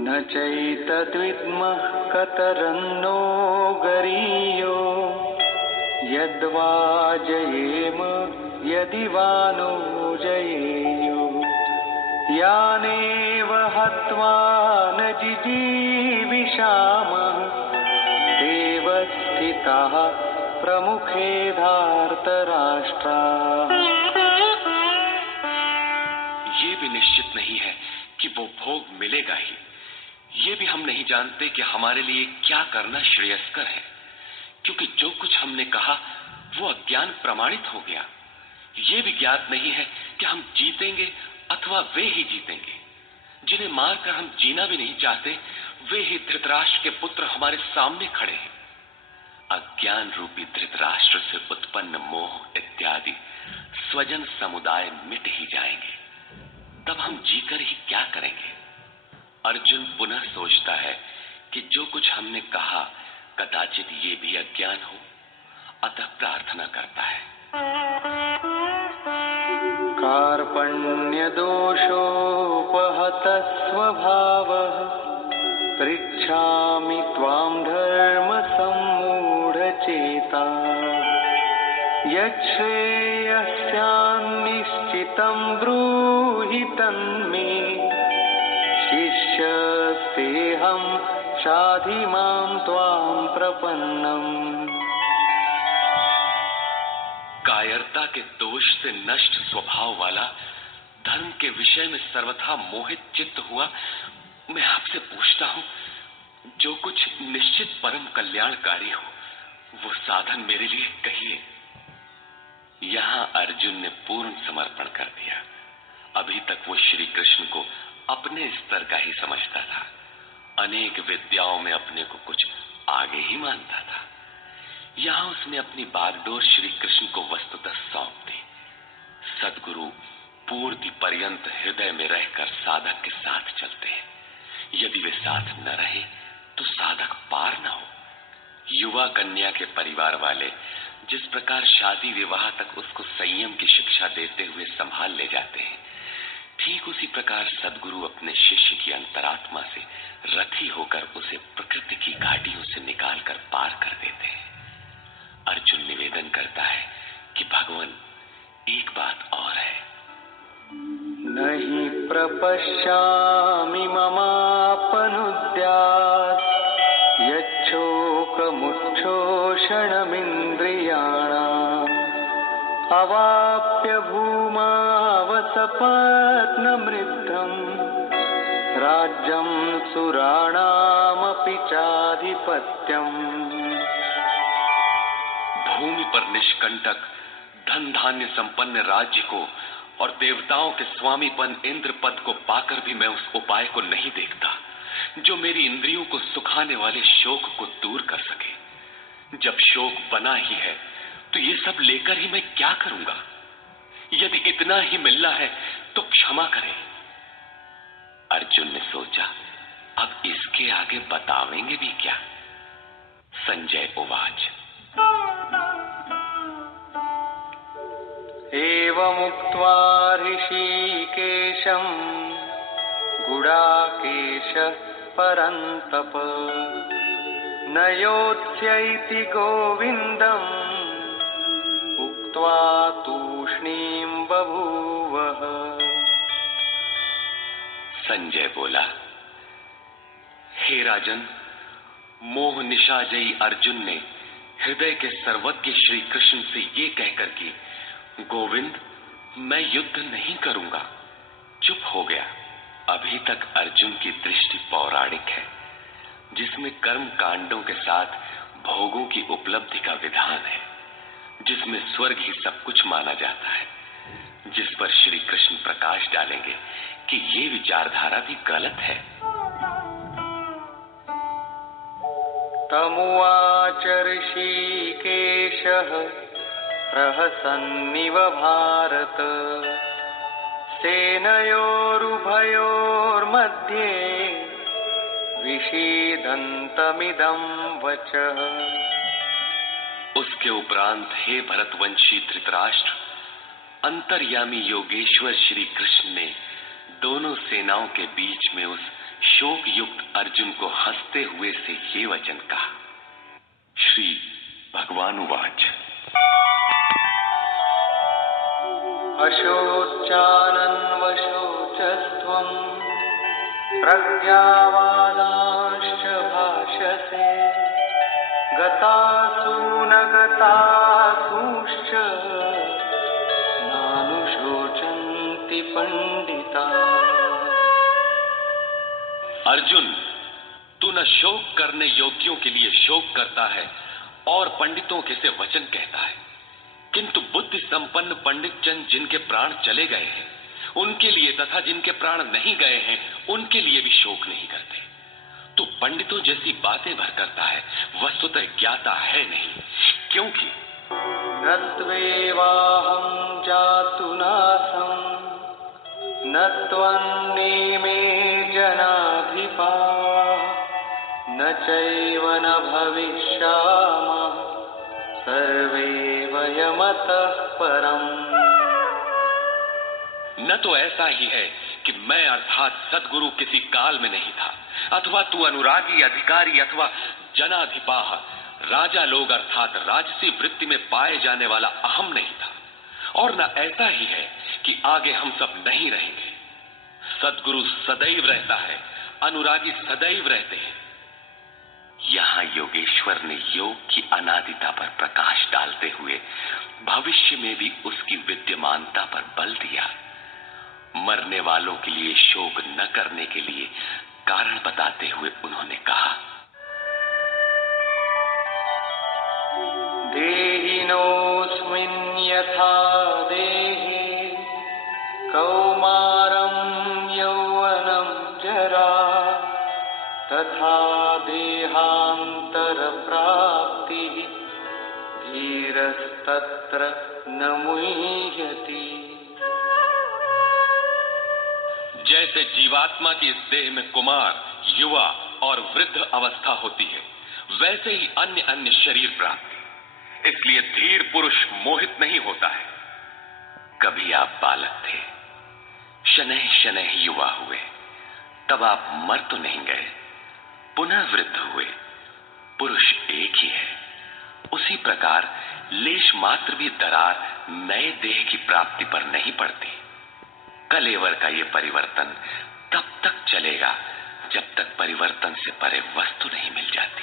न चैतद्विद्मः कतरन्नो गरीयो यद्वा जयेम यदि वा नो जयेयु यानेव हत्वा न जिजीविषामः देव स्थिताः प्रमुखे धार्तराष्ट्राः। ये भी निश्चित नहीं है कि वो भोग मिलेगा ही। ये भी हम नहीं जानते कि हमारे लिए क्या करना श्रेयस्कर है, क्योंकि जो कुछ हमने कहा वो अज्ञान प्रमाणित हो गया। ये भी ज्ञात नहीं है कि हम जीतेंगे अथवा वे ही जीतेंगे। जिन्हें मारकर हम जीना भी नहीं चाहते, वे ही धृतराष्ट्र के पुत्र हमारे सामने खड़े हैं। अज्ञान रूपी धृतराष्ट्र से उत्पन्न मोह इत्यादि स्वजन समुदाय मिट ही जाएंगे, तब हम जीकर ही क्या करेंगे। अर्जुन पुनः सोचता है कि जो कुछ हमने कहा कदाचित ये भी अज्ञान हो, अतः प्रार्थना करता है। कार्पण्य दोषोपहत स्वभावः पृच्छामि त्वां धर्म सम्मूढचेता यच्छ्रेयस्यान्निश्चितं ब्रूहि तन्मे शिष्यस्तेऽहं शाधि मां त्वां प्रपन्नम्। कायरता के दोष से नष्ट स्वभाव वाला, धर्म के विषय में सर्वथा मोहित चित्त हुआ, मैं आपसे पूछता हूं, जो कुछ निश्चित परम कल्याणकारी हो वो साधन मेरे लिए कहिए। यहां अर्जुन ने पूर्ण समर्पण कर दिया। अभी तक वो श्री कृष्ण को अपने स्तर का ही समझता था, अनेक विद्याओं में अपने को कुछ आगे ही मानता था। यहां उसने अपनी बागडोर श्री कृष्ण को वस्तुतः सौंप दी। सद्गुरु पूर्ति पर्यंत हृदय में रहकर साधक के साथ चलते हैं। यदि वे साथ न रहे तो साधक पार न हो। युवा कन्या के परिवार वाले जिस प्रकार शादी विवाह तक उसको संयम की शिक्षा देते हुए संभाल ले जाते हैं, ठीक उसी प्रकार सद्गुरु अपने शिष्य की अंतरात्मा से रथी होकर उसे प्रकृति की घाटियों से निकालकर पार कर देते हैं। अर्जुन निवेदन करता है कि भगवान, एक बात और है। नहि प्रपश्यामि ममापनुद्यात् यच्छोकमुच्छोषणमिन्द्रियाणाम् अवाप्य भूमावसपत्नमृद्धम् राज्यं सुराणामपि चाधिपत्यम्। भूमि पर निष्कंटक धन धान्य संपन्न राज्य को और देवताओं के स्वामीपन इंद्र पद को पाकर भी मैं उस उपाय को नहीं देखता जो मेरी इंद्रियों को सुखाने वाले शोक को दूर कर सके। जब शोक बना ही है तो ये सब लेकर ही मैं क्या करूंगा। यदि इतना ही मिलना है तो क्षमा करें। अर्जुन ने सोचा, अब इसके आगे बतावेंगे भी क्या। संजय उवाच। एवमुक्त्वा ऋषिकेशं गुडाकेशः परन्तप न योत्स्यैति गोविन्दम् उक्त्वा तूष्णीं बभूवः। संजय बोला, हे राजन, मोह निशाजयी अर्जुन ने हृदय के सर्वज्ञ श्री कृष्ण से ये कहकर कि गोविंद, मैं युद्ध नहीं करूंगा, चुप हो गया। अभी तक अर्जुन की दृष्टि पौराणिक है, जिसमें कर्म कांडों के साथ भोगों की उपलब्धि का विधान है, जिसमें स्वर्ग ही सब कुछ माना जाता है, जिस पर श्री कृष्ण प्रकाश डालेंगे कि ये विचारधारा भी गलत है। तमुवाच ऋषिकेशः प्रहसन्निव भारत सेनयोरुभयोर्मध्ये विषीदन्तमिदं वचः। उसके उपरांत हे भरतवंशी धृतराष्ट्र, अंतर्यामी योगेश्वर श्री कृष्ण ने दोनों सेनाओं के बीच में उस शोक युक्त अर्जुन को हंसते हुए से ये वचन कहा। श्री भगवानुवाच। अशोचानन्वशोचस्त्वम् प्रज्ञावादांश्च भाषसे गतासु न गतासूंश्च नानुशोचन्ति पंडिताः। अर्जुन, तू न शोक करने योग्यों के लिए शोक करता है और पंडितों के से वचन कहता है, किंतु बुद्धि संपन्न पंडित जन जिनके प्राण चले गए हैं उनके लिए तथा जिनके प्राण नहीं गए हैं उनके लिए भी शोक नहीं करते। तू पंडितों जैसी बातें भर करता है, वस्तुतः ज्ञाता है नहीं, क्योंकि न त्वेवाहं जातु नासं न त्वन्नेमे जनाधिपाः न चैव न भविष्यामः सर्वे वयमतः परम्। न तो ऐसा ही है कि मैं अर्थात सद्गुरु किसी काल में नहीं था, अथवा तू अनुरागी अधिकारी अथवा जनाधिपाह राजा लोग अर्थात राजसी वृत्ति में पाए जाने वाला अहम नहीं था, और न ऐसा ही है कि आगे हम सब नहीं रहेंगे। सद्गुरु सदैव रहता है, अनुरागी सदैव रहते हैं। यहाँ योगेश्वर ने योग की अनादिता पर प्रकाश डालते हुए भविष्य में भी उसकी विद्यमानता पर बल दिया। मरने वालों के लिए शोक न करने के लिए कारण बताते हुए उन्होंने कहा। देहिनोऽस्मिन् यथा देहे कौमारं यौवनं जरा तथा देहान्तरप्राप्तिः धीरस्तत्र न मुह्यति। जैसे जीवात्मा की इस देह में कुमार, युवा और वृद्ध अवस्था होती है, वैसे ही अन्य अन्य शरीर प्राप्ति। इसलिए धीर पुरुष मोहित नहीं होता है। कभी आप बालक थे, शनैः शनैः युवा हुए, तब आप मर तो नहीं गए, पुनः वृद्ध हुए, पुरुष एक ही है। उसी प्रकार लेश मात्र भी दरार नए देह की प्राप्ति पर नहीं पड़ती। कलेवर का ये परिवर्तन तब तक चलेगा जब तक परिवर्तन से परे वस्तु नहीं मिल जाती।